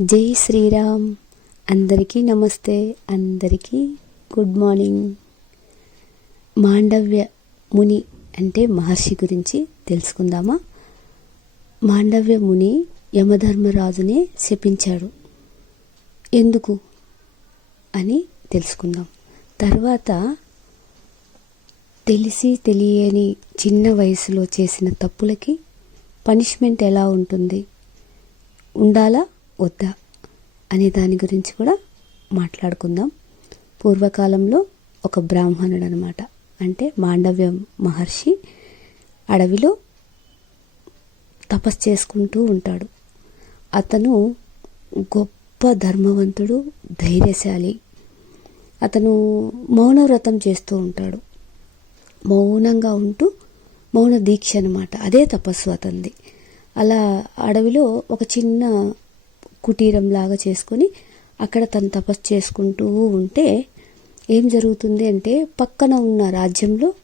జై శ్రీరామ్. అందరికీ నమస్తే అందరికీ గుడ్ మార్నింగ్. మాండవ్య ముని అంటే మహర్షి గురించి తెలుసుకుందామా? మాండవ్య ముని యమధర్మరాజునే శపించాడు. ఎందుకు? అని తెలుసుకుందాం. తర్వాత తెలిసి తెలియని చిన్న వయసులో చేసిన తప్పులకి పనిష్మెంట్ ఎలా ఉంటుంది? ఉండాలా? వద్దా అనే దాని గురించి కూడా మాట్లాడుకుందాం. పూర్వకాలంలో ఒక బ్రాహ్మణుడు అనమాట అంటే మాండవ్య మహర్షి అడవిలో తపస్సు చేసుకుంటూ ఉంటాడు. అతను గొప్ప ధర్మవంతుడు ధైర్యశాలి. అతను మౌనవ్రతం చేస్తూ ఉంటాడు. మౌనంగా ఉంటూ మౌన దీక్ష అనమాట అదే తపస్సు అతనిది. అలా అడవిలో ఒక చిన్న కుటీరం లాగా చేసుకొని అక్కడ తను తపస్సు చేసుకుంటూ ఉంటే ఏం జరుగుతుంది అంటే పక్కన ఉన్న రాజ్యంలో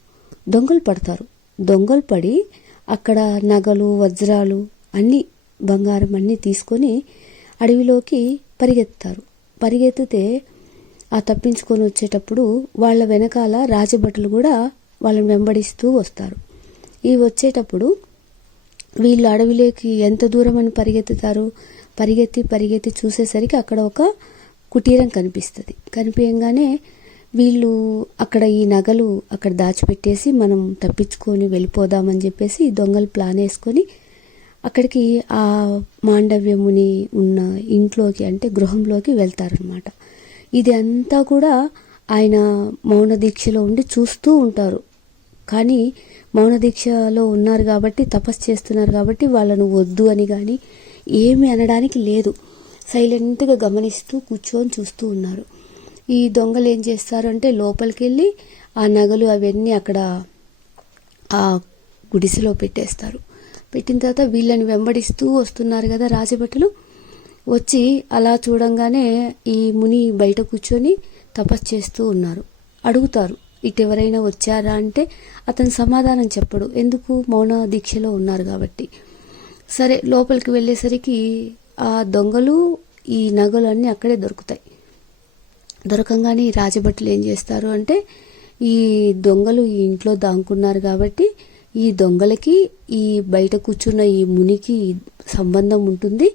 దొంగలు పడతారు. దొంగలు పడి అక్కడ నగలు వజ్రాలు అన్నీ బంగారం అన్నీ తీసుకొని అడవిలోకి పరిగెత్తారు. పరిగెత్తితే ఆ తప్పించుకొని వచ్చేటప్పుడు వాళ్ళ వెనకాల రాజభటులు కూడా వాళ్ళని వెంబడిస్తూ వస్తారు. ఈ వచ్చేటప్పుడు వీళ్ళు అడవిలోకి ఎంత దూరం అని పరిగెత్తుతారు? పరిగెత్తి పరిగెత్తి చూసేసరికి అక్కడ ఒక కుటీరం కనిపిస్తుంది. కనిపించగానే వీళ్ళు అక్కడ ఈ నగలు అక్కడ దాచిపెట్టేసి మనం తప్పించుకొని వెళ్ళిపోదామని చెప్పేసి దొంగలు ప్లాన్ వేసుకొని అక్కడికి ఆ మాండవ్యముని ఉన్న ఇంట్లోకి అంటే గృహంలోకి వెళ్తారనమాట ఇది అంతా కూడా ఆయన మౌన దీక్షలో ఉండి చూస్తూ ఉంటారు. కానీ మౌన దీక్షలో ఉన్నారు కాబట్టి తపస్సు చేస్తున్నారు కాబట్టి వాళ్ళను వద్దు అని కానీ ఏమి అనడానికి లేదు. సైలెంట్గా గమనిస్తూ కూర్చొని చూస్తూ ఉన్నారు. ఈ దొంగలు ఏం చేస్తారు అంటే లోపలికి వెళ్ళి ఆ నగలు అవన్నీ అక్కడ ఆ గుడిసెలో పెట్టేస్తారు. పెట్టిన తర్వాత వీళ్ళని వెంబడిస్తూ వస్తున్నారు కదా రాజభటులు వచ్చి అలా చూడంగానే ఈ ముని బయట కూర్చొని తపస్సు చేస్తూ ఉన్నారు. అడుగుతారు ఇటు ఎవరైనా వచ్చారా? అంటే అతను సమాధానం చెప్పడు. ఎందుకు? మౌన దీక్షలో ఉన్నారు కాబట్టి. సరే లోపలికి వెళ్ళేసరికి ఆ దొంగలు ఈ నగలు అన్నీ అక్కడే దొరుకుతాయి. దొరకంగానే ఈ రాజభటులు ఏం చేస్తారు అంటే ఈ దొంగలు ఈ ఇంట్లో దాంకున్నారు కాబట్టి ఈ దొంగలకి ఈ బయట కూర్చున్న ఈ మునికి సంబంధం ఉంటుంది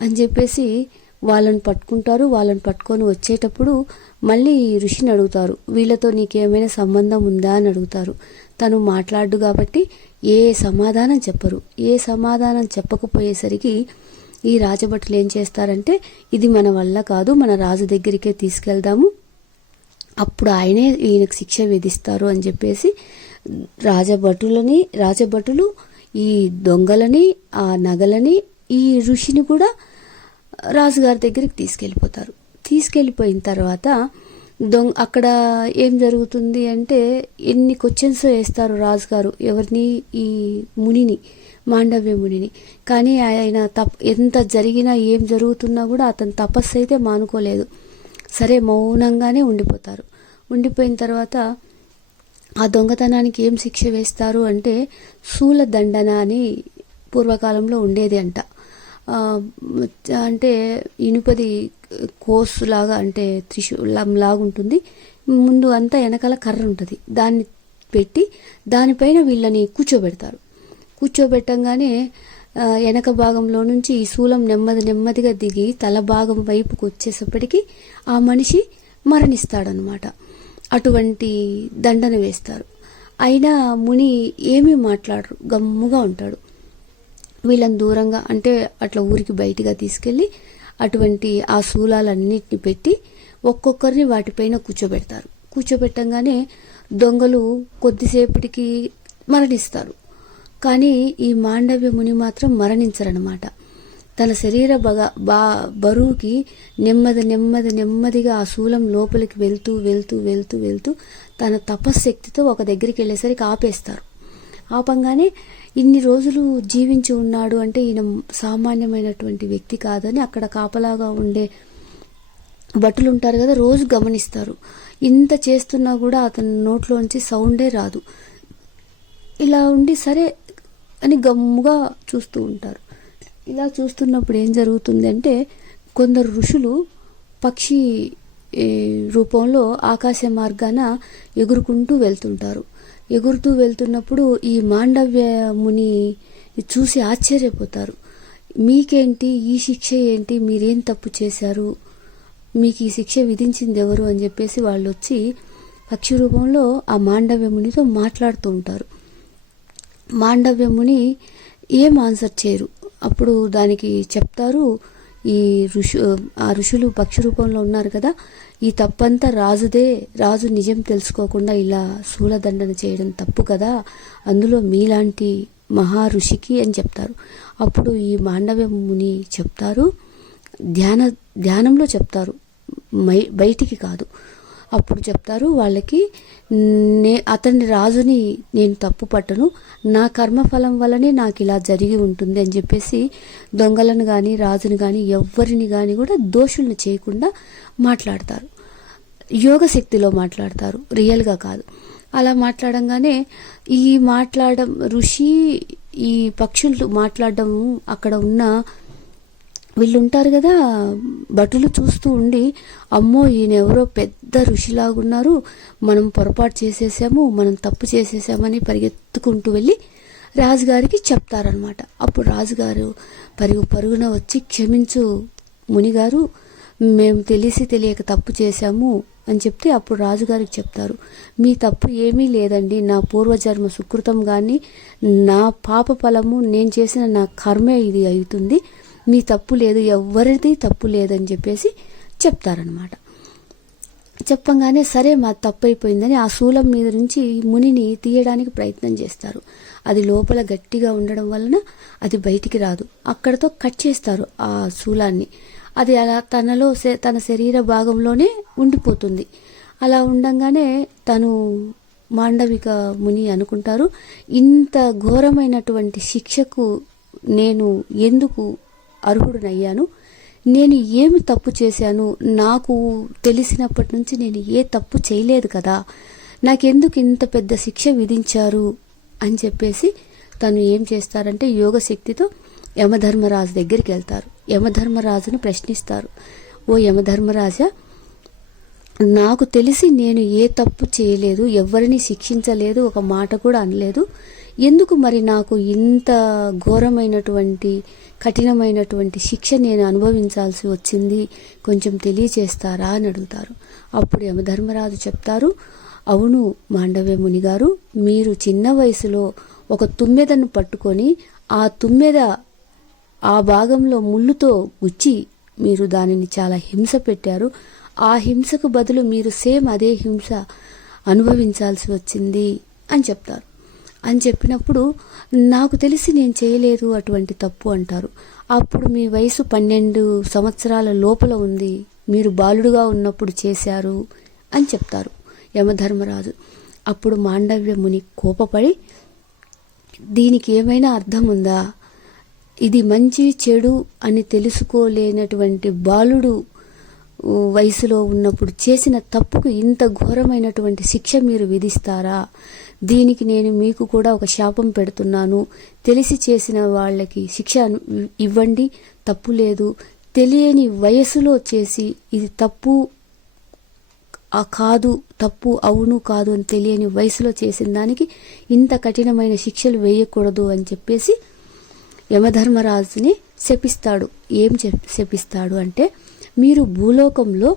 అని చెప్పేసి వాళ్ళని పట్టుకుంటారు. వాళ్ళని పట్టుకొని వచ్చేటప్పుడు మళ్ళీ ఋషిని అడుగుతారు. వీళ్ళతో నీకేమైనా సంబంధం ఉందా అని అడుగుతారు. తను మాట్లాడు కాబట్టి ఏ సమాధానం చెప్పరు. ఏ సమాధానం చెప్పకపోయేసరికి ఈ రాజభటులు ఏం చేస్తారంటే ఇది మన వల్ల కాదు మన రాజు దగ్గరికే తీసుకెళ్దాము అప్పుడు ఆయనే ఈయనకు శిక్ష విధిస్తారు అని చెప్పేసి రాజభటులని రాజభటులు ఈ దొంగలని ఆ నగలని ఈ ఋషిని కూడా రాజుగారి దగ్గరికి తీసుకెళ్ళిపోతారు. తీసుకెళ్ళిపోయిన తర్వాత దొంగ అక్కడ ఏం జరుగుతుంది అంటే ఎన్ని క్వశ్చన్స్ వేస్తారు రాజుగారు ఎవరిని? ఈ మునిని మాండవ్య మునిని. కానీ ఆయన తప్ ఎంత జరిగినా ఏం జరుగుతున్నా కూడా అతను తపస్సు అయితే మానుకోలేదు. సరే మౌనంగానే ఉండిపోతారు. ఉండిపోయిన తర్వాత ఆ దొంగతనానికి ఏం శిక్ష వేస్తారు అంటే శూల దండన అని పూర్వకాలంలో ఉండేది అంట. అంటే ఇనుపది కోసు లాగా అంటే త్రిశూలం లాగా ఉంటుంది ముందు అంతా వెనకాల కర్ర ఉంటుంది దాన్ని పెట్టి దానిపైన వీళ్ళని కూర్చోబెడతారు. కూర్చోబెట్టంగానే వెనక భాగంలో నుంచి ఈ శూలం నెమ్మది నెమ్మదిగా దిగి తల భాగం వైపుకు వచ్చేసప్పటికి ఆ మనిషి మరణిస్తాడనమాట అటువంటి దండన వేస్తారు. అయినా ముని ఏమీ మాట్లాడరు. గమ్ముగా ఉంటాడు. వీళ్ళని దూరంగా అంటే అట్లా ఊరికి బయటగా తీసుకెళ్ళి అటువంటి ఆ శూలాలన్నిటిని పెట్టి ఒక్కొక్కరిని వాటిపైన కూర్చోబెడతారు. కూర్చోబెట్టంగానే దొంగలు కొద్దిసేపటికి మరణిస్తారు. కానీ ఈ మాండవ్య ముని మాత్రం మరణించరనమాట తన శరీర బగ బా బరువుకి నెమ్మది నెమ్మది నెమ్మదిగా ఆ శూలం లోపలికి వెళ్తూ వెళ్తూ వెళ్తూ వెళ్తూ తన తపశ్శక్తితో ఒక దగ్గరికి వెళ్ళేసరికి ఆపేస్తారు. ఆపంగానే ఇన్ని రోజులు జీవించి ఉన్నాడు అంటే ఈయన సామాన్యమైనటువంటి వ్యక్తి కాదని అక్కడ కాపలాగా ఉండే భటులు ఉంటారు కదా రోజు గమనిస్తారు. ఇంత చేస్తున్నా కూడా అతని నోట్లోంచి సౌండే రాదు. ఇలా ఉండి సరే అని గమ్ముగా చూస్తూ ఉంటారు. ఇలా చూస్తున్నప్పుడు ఏం జరుగుతుంది అంటే కొందరు ఋషులు పక్షి రూపంలో ఆకాశ మార్గాన ఎగురుకుంటూ వెళ్తుంటారు. ఎగురుతూ వెళ్తున్నప్పుడు ఈ మాండవ్య ముని చూసి ఆశ్చర్యపోతారు. మీకేంటి? ఈ శిక్ష ఏంటి? మీరేం తప్పు చేశారు? మీకు ఈ శిక్ష విధించింది ఎవరు అని చెప్పేసి వాళ్ళు వచ్చి పక్షి రూపంలో ఆ మాండవ్య మునితో మాట్లాడుతూ ఉంటారు. మాండవ్యముని ఏం ఆన్సర్ చేయరు. అప్పుడు దానికి చెప్తారు ఈ ఋషు ఆ ఋషులు పక్షి రూపంలో ఉన్నారు కదా ఈ తప్పంతా రాజుదే రాజు నిజం తెలుసుకోకుండా ఇలా శూలదండన చేయడం తప్పు కదా? అందులో మీలాంటి మహా ఋషికి అని చెప్తారు. అప్పుడు ఈ మాండవ్య ముని చెప్తారు ధ్యాన ధ్యానంలో చెప్తారు. మై బయటికి కాదు. అప్పుడు చెప్తారు వాళ్ళకి నే అతని రాజుని నేను తప్పు పట్టను. నా కర్మఫలం వల్లనే నాకు ఇలా జరిగి ఉంటుంది అని చెప్పేసి దొంగలను కానీ రాజుని కానీ ఎవ్వరిని కానీ కూడా దోషుల్ని చేయకుండా మాట్లాడతారు. యోగ శక్తిలో మాట్లాడతారు. రియల్గా కాదు. అలా మాట్లాడంగానే ఈ మాట్లాడడం ఋషి ఈ పక్షులు మాట్లాడడం అక్కడ ఉన్న వీళ్ళు ఉంటారు కదా భటులు చూస్తూ ఉండి అమ్మో ఈయన ఎవరో పెద్ద ఋషిలాగున్నారు మనం పొరపాటు చేసేసాము మనం తప్పు చేసేసామని పరిగెత్తుకుంటూ వెళ్ళి రాజుగారికి చెప్తారనమాట అప్పుడు రాజుగారు పరుగు పరుగున వచ్చి క్షమించు మునిగారు మేము తెలిసి తెలియక తప్పు చేశాము అని చెప్తే అప్పుడు రాజుగారికి చెప్తారు. మీ తప్పు ఏమీ లేదండి నా పూర్వజన్మ సుకృతం కానీ నా పాప ఫలము నేను చేసిన నా కర్మే ఇది అవుతుంది. మీ తప్పు లేదు ఎవరిది తప్పు లేదని చెప్పేసి చెప్తారనమాట చెప్పంగానే సరే మా తప్పు అయిపోయిందని ఆ శూలం మీద నుంచి మునిని తీయడానికి ప్రయత్నం చేస్తారు. అది లోపల గట్టిగా ఉండడం వలన అది బయటికి రాదు. అక్కడతో కట్ చేస్తారు ఆ శూలాన్ని. అది అలా తనలో తన శరీర భాగంలోనే ఉండిపోతుంది. అలా ఉండంగానే తను మాండవిక ముని అనుకుంటారు ఇంత ఘోరమైనటువంటి శిక్షకు నేను ఎందుకు అర్హుడనయ్యాను. నేను ఏమి తప్పు చేశాను? నాకు తెలిసినప్పటి నుంచి నేను ఏ తప్పు చేయలేదు కదా. నాకెందుకు ఇంత పెద్ద శిక్ష విధించారు? అని చెప్పేసి తను ఏం చేస్తారంటే యోగ శక్తితో యమధర్మరాజు దగ్గరికి వెళ్తారు. యమధర్మరాజును ప్రశ్నిస్తారు. ఓ యమధర్మరాజా నాకు తెలిసి నేను ఏ తప్పు చేయలేదు ఎవరిని శిక్షించలేదు ఒక మాట కూడా అనలేదు. ఎందుకు మరి నాకు ఇంత ఘోరమైనటువంటి కఠినమైనటువంటి శిక్ష నేను అనుభవించాల్సి వచ్చింది. కొంచెం తెలియచేస్తారా అని అడుగుతారు. అప్పుడు యమధర్మరాజు చెప్తారు అవును మాండవ్య ముని గారు మీరు చిన్న వయసులో ఒక తుమ్మెదను పట్టుకొని ఆ తుమ్మెద ఆ భాగంలో ముళ్ళుతో గుచ్చి మీరు దానిని చాలా హింస పెట్టారు. ఆ హింసకు బదులు మీరు సేమ్ అదే హింస అనుభవించాల్సి వచ్చింది అని చెప్తారు. అని చెప్పినప్పుడు నాకు తెలిసి నేను చేయలేదు అటువంటి తప్పు అంటారు. అప్పుడు మీ వయసు పన్నెండు సంవత్సరాల లోపల ఉంది మీరు బాలుడుగా ఉన్నప్పుడు చేశారు అని చెప్తారు యమధర్మరాజు. అప్పుడు మాండవ్య ముని కోపపడి దీనికి ఏమైనా అర్థం ఉందా? ఇది మంచి చెడు అని తెలుసుకోలేనటువంటి బాలుడు వయసులో ఉన్నప్పుడు చేసిన తప్పుకు ఇంత ఘోరమైనటువంటి శిక్ష మీరు విధిస్తారా? దీనికి నేను మీకు కూడా ఒక శాపం పెడుతున్నాను. తెలిసి చేసిన వాళ్ళకి శిక్ష ఇవ్వండి. తప్పు లేదు. తెలియని వయసులో చేసి ఇది తప్పు ఆ కాదు తప్పు అవును కాదు అని తెలియని వయసులో చేసిన దానికి ఇంత కఠినమైన శిక్షలు వేయకూడదు అని చెప్పేసి యమధర్మరాజుని శపిస్తాడు. ఏం చెప్- శపిస్తాడు అంటే మీరు భూలోకంలో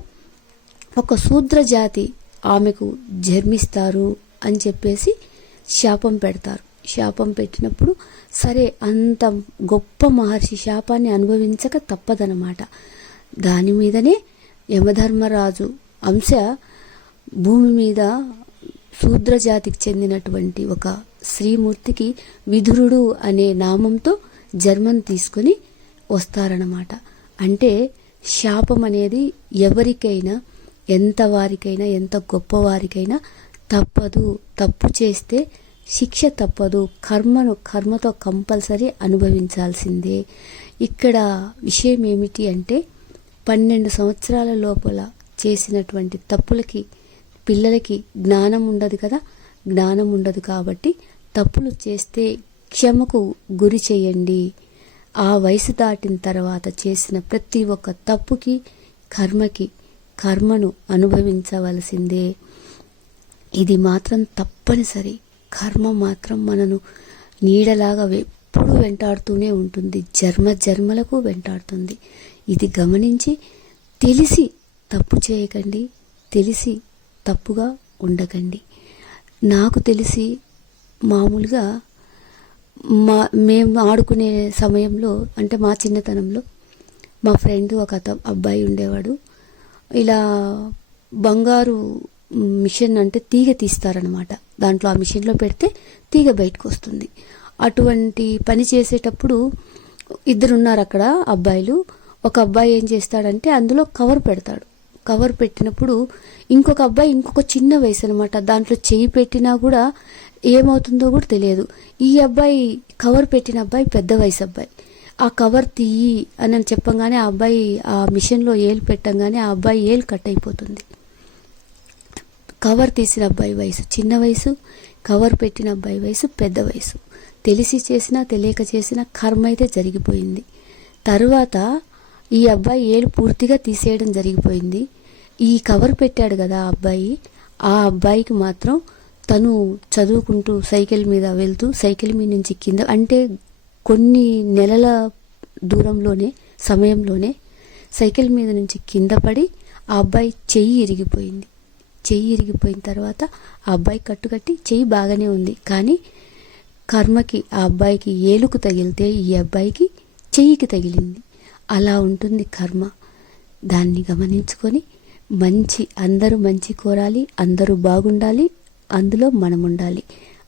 ఒక శూద్ర జాతి ఆమెకు జన్మిస్తారు అని చెప్పేసి శాపం పెడతారు. శాపం పెట్టినప్పుడు సరే అంత గొప్ప మహర్షి శాపాన్ని అనుభవించక తప్పదనమాట దాని మీదనే యమధర్మరాజు అంశ భూమి మీద శూద్ర జాతికి చెందినటువంటి ఒక శ్రీమూర్తికి విధురుడు అనే నామంతో జన్మం తీసుకొని వస్తారన్నమాట. అంటే శాపం అనేది ఎవరికైనా ఎంత వారికైనా ఎంత గొప్పవారికైనా తప్పదు. తప్పు చేస్తే శిక్ష తప్పదు. కర్మను కర్మతో కంపల్సరీ అనుభవించాల్సిందే. ఇక్కడ విషయం ఏమిటి అంటే పన్నెండు సంవత్సరాల లోపల చేసినటువంటి తప్పులకి పిల్లలకి జ్ఞానం ఉండదు కదా? జ్ఞానం ఉండదు కాబట్టి తప్పులు చేస్తే క్షమకు గురి చేయండి. ఆ వయసు దాటిన తర్వాత చేసిన ప్రతి ఒక్క తప్పుకి కర్మకి కర్మను అనుభవించవలసిందే. ఇది మాత్రం తప్పనిసరి. కర్మ మాత్రం మనను నీడలాగా ఎప్పుడూ వెంటాడుతూనే ఉంటుంది. జన్మ జన్మలకు వెంటాడుతుంది. ఇది గమనించి తెలిసి తప్పు చేయకండి. తెలిసి తప్పుగా ఉండకండి. నాకు తెలిసి మామూలుగా మా మేము ఆడుకునే సమయంలో అంటే మా చిన్నతనంలో మా ఫ్రెండ్ ఒక అబ్బాయి ఉండేవాడు. ఇలా బంగారు మిషన్ అంటే తీగ తీస్తారనమాట దాంట్లో ఆ మిషన్లో పెడితే తీగ బయటకు వస్తుంది. అటువంటి పని చేసేటప్పుడు ఇద్దరు ఉన్నారు అక్కడ అబ్బాయిలు. ఒక అబ్బాయి ఏం చేస్తాడంటే అందులో కవర్ పెడతాడు. కవర్ పెట్టినప్పుడు ఇంకొక అబ్బాయి ఇంకొక చిన్న వయసు అనమాట దాంట్లో చేయి పెట్టినా కూడా ఏమవుతుందో కూడా తెలియదు. ఈ అబ్బాయి కవర్ పెట్టిన అబ్బాయి పెద్ద వయసు అబ్బాయి. ఆ కవర్ తీయి అని అని చెప్పంగానే ఆ అబ్బాయి ఆ మిషన్లో ఏలు పెట్టంగానే ఆ అబ్బాయి ఏలు కట్ అయిపోతుంది. కవర్ తీసిన అబ్బాయి వయసు చిన్న వయసు కవర్ పెట్టిన అబ్బాయి వయసు పెద్ద వయసు. తెలిసి చేసినా తెలియక చేసిన కర్మ అయితే జరిగిపోయింది. తరువాత ఈ అబ్బాయి ఏలు పూర్తిగా తీసేయడం జరిగిపోయింది. ఈ కవర్ పెట్టాడు కదా ఆ అబ్బాయి. ఆ అబ్బాయికి మాత్రం తను చదువుకుంటూ సైకిల్ మీద వెళ్తూ సైకిల్ మీద నుంచి కింద అంటే కొన్ని నెలల దూరంలోనే సమయంలోనే సైకిల్ మీద నుంచి కింద పడి ఆ అబ్బాయి చెయ్యి ఇరిగిపోయింది. చెయ్యి ఇరిగిపోయిన తర్వాత ఆ అబ్బాయి కట్టుకట్టి చెయ్యి బాగానే ఉంది. కానీ కర్మకి ఆ అబ్బాయికి ఏలుకు తగిలితే ఈ అబ్బాయికి చెయ్యికి తగిలింది. అలా ఉంటుంది కర్మ. దాన్ని గమనించుకొని మంచి అందరూ మంచి కోరాలి అందరూ బాగుండాలి అందులో మనం ఉండాలి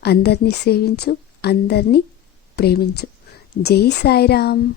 అందరినీ సేవించు అందరినీ ప్రేమించు. జై సాయిరామ్.